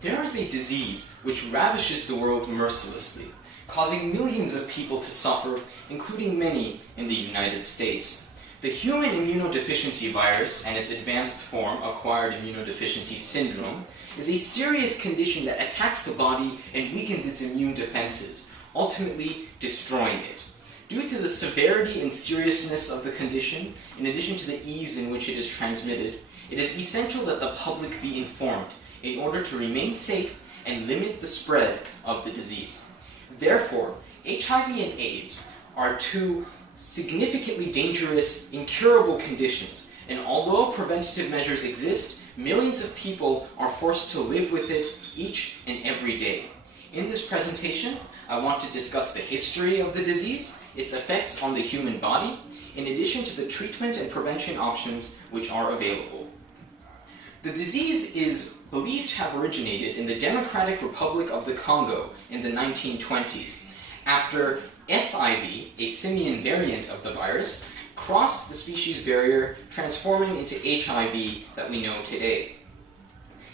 There is a disease which ravishes the world mercilessly, causing millions of people to suffer, including many in the United States. The human immunodeficiency virus and its advanced form, acquired immunodeficiency syndrome, is a serious condition that attacks the body and weakens its immune defenses, ultimately destroying it. Due to the severity and seriousness of the condition, in addition to the ease in which it is transmitted, it is essential that the public be informed in order to remain safe and limit the spread of the disease. Therefore, HIV and AIDS are two significantly dangerous, incurable conditions, and although preventative measures exist, millions of people are forced to live with it each and every day. In this presentation, I want to discuss the history of the disease, its effects on the human body, in addition to the treatment and prevention options which are available. The disease is believed to have originated in the Democratic Republic of the Congo in the 1920s, after SIV, a simian variant of the virus, crossed the species barrier, transforming into HIV that we know today.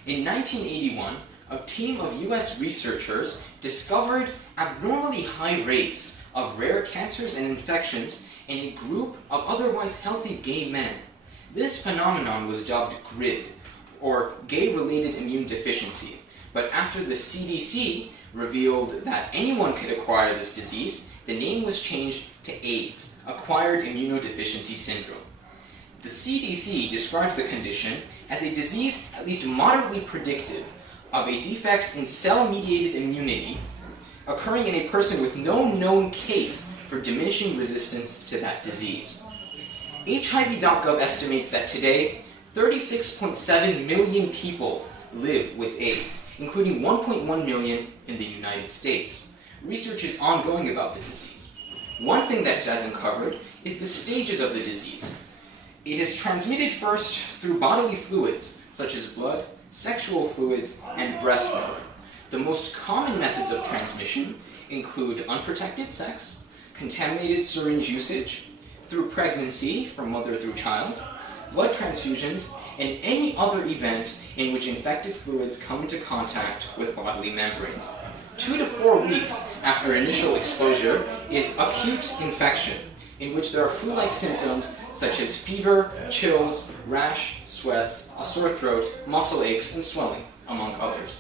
In 1981, a team of US researchers discovered abnormally high rates of rare cancers and infections in a group of otherwise healthy gay men. This phenomenon was dubbed GRID, or gay-related immune deficiency, but after the CDC revealed that anyone could acquire this disease, the name was changed to AIDS, acquired immunodeficiency syndrome. The CDC describes the condition as a disease at least moderately predictive of a defect in cell-mediated immunity occurring in a person with no known case for diminishing resistance to that disease. HIV.gov estimates that today, 36.7 million people live with AIDS, including 1.1 million in the United States. Research is ongoing about the disease. One thing that it has uncovered is the stages of the disease. It is transmitted first through bodily fluids, such as blood, sexual fluids, and breast milk. The most common methods of transmission include unprotected sex, contaminated syringe usage, through pregnancy from mother through child, blood transfusions, and any other event in which infected fluids come into contact with bodily membranes. 2 to 4 weeks after initial exposure is acute infection, in which there are flu-like symptoms such as fever, chills, rash, sweats, a sore throat, muscle aches, and swelling, among others.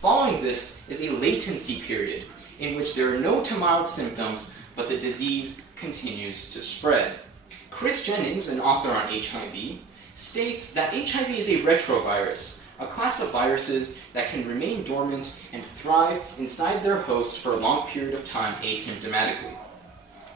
Following this is a latency period, in which there are no to mild symptoms, but the disease continues to spread. Chris Jennings, an author on HIV, states that HIV is a retrovirus, a class of viruses that can remain dormant and thrive inside their hosts for a long period of time asymptomatically.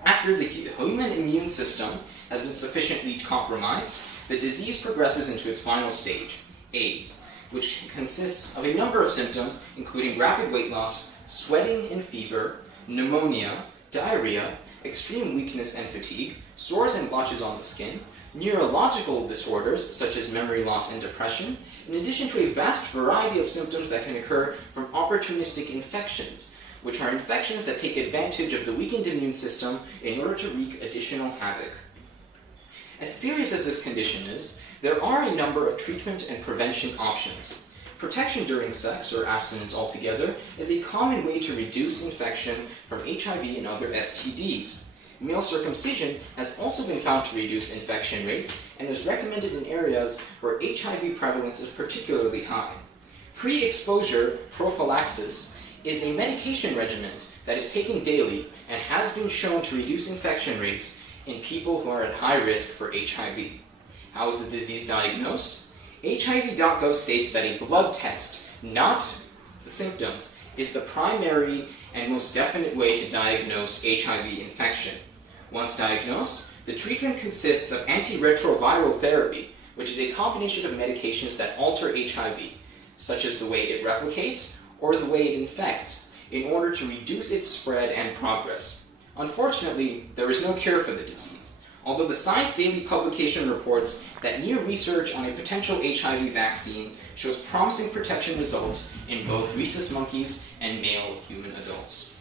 After the human immune system has been sufficiently compromised, the disease progresses into its final stage, AIDS, which consists of a number of symptoms including rapid weight loss, sweating and fever, pneumonia, diarrhea, extreme weakness and fatigue, sores and blotches on the skin, neurological disorders such as memory loss and depression, in addition to a vast variety of symptoms that can occur from opportunistic infections, which are infections that take advantage of the weakened immune system in order to wreak additional havoc. As serious as this condition is, there are a number of treatment and prevention options. Protection during sex, or abstinence altogether, is a common way to reduce infection from HIV and other STDs. Male circumcision has also been found to reduce infection rates and is recommended in areas where HIV prevalence is particularly high. Pre-exposure prophylaxis is a medication regimen that is taken daily and has been shown to reduce infection rates in people who are at high risk for HIV. How is the disease diagnosed? HIV.gov states that a blood test, not the symptoms, is the primary and most definite way to diagnose HIV infection. Once diagnosed, the treatment consists of antiretroviral therapy, which is a combination of medications that alter HIV, such as the way it replicates or the way it infects, in order to reduce its spread and progress. Unfortunately, there is no cure for the disease, although the Science Daily publication reports that new research on a potential HIV vaccine shows promising protection results in both rhesus monkeys and male human adults.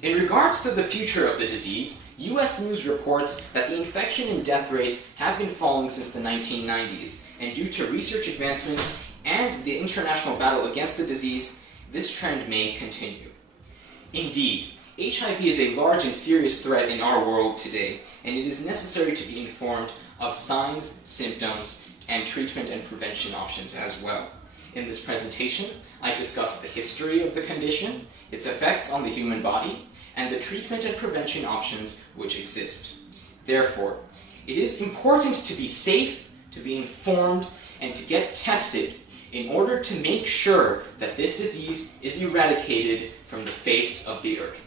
In regards to the future of the disease, US News reports that the infection and death rates have been falling since the 1990s, and due to research advancements and the international battle against the disease, this trend may continue. Indeed, HIV is a large and serious threat in our world today, and it is necessary to be informed of signs, symptoms, and treatment and prevention options as well. In this presentation, I discuss the history of the condition, its effects on the human body, and the treatment and prevention options which exist. Therefore, it is important to be safe, to be informed, and to get tested in order to make sure that this disease is eradicated from the face of the earth.